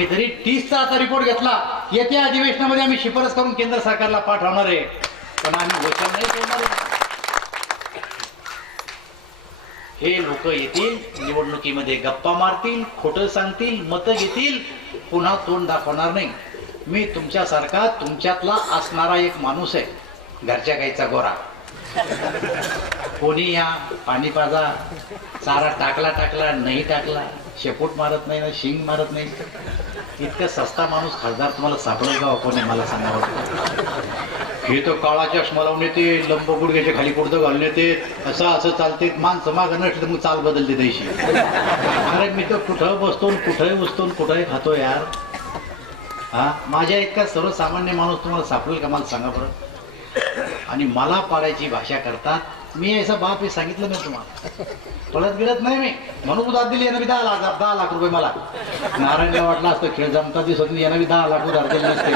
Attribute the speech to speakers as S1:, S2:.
S1: आम्ही जरी तीसचा आता रिपोर्ट घेतला येत्या अधिवेशनामध्ये आम्ही शिफारस करून केंद्र सरकारला पाठवणार आहे. पण आम्ही वचन नाही सोडणार आहे. हे लोक येतील निवडणुकीमध्ये गप्पा मारतील खोटं सांगतील मतं घेतील पुन्हा तोंड दाखवणार नाही. मी तुमच्यासारखा तुमच्यातला असणारा एक माणूस आहे. घरच्या गाईचा गोरा. कोणी या पाणी पाजा चारा टाकला टाकला नाही टाकला शेपूट मारत नाही ना शिंग मारत नाही इतका सस्ता माणूस खासदार तुम्हाला सापडेल का कोणी मला सांगा हे तर काळा चष्मा लावून येते लंब गुडघ्याच्या खाली कुडतं घालून येते असं असं चालते माणसं मागं नसलं तर मग चाल बदलते तशी. अरे मी तर कुठं बसतो कुठंही बसतो कुठंही खातो यार. हा माझ्या इतका सर्वसामान्य माणूस तुम्हाला सापडेल का मला सांगा बरं. आणि मला पाडायची भाषा करतात. मी ऐसा बाप हे सांगितलं नाही तुम्हाला. पळत गिळत नाही मी. म्हणून उदार दिली यांना दहा लाख दहा लाख रुपये मला. नारायणला वाटला असतं खेळ जमता दिसत नाही दहा लाख उदार दिले नसते.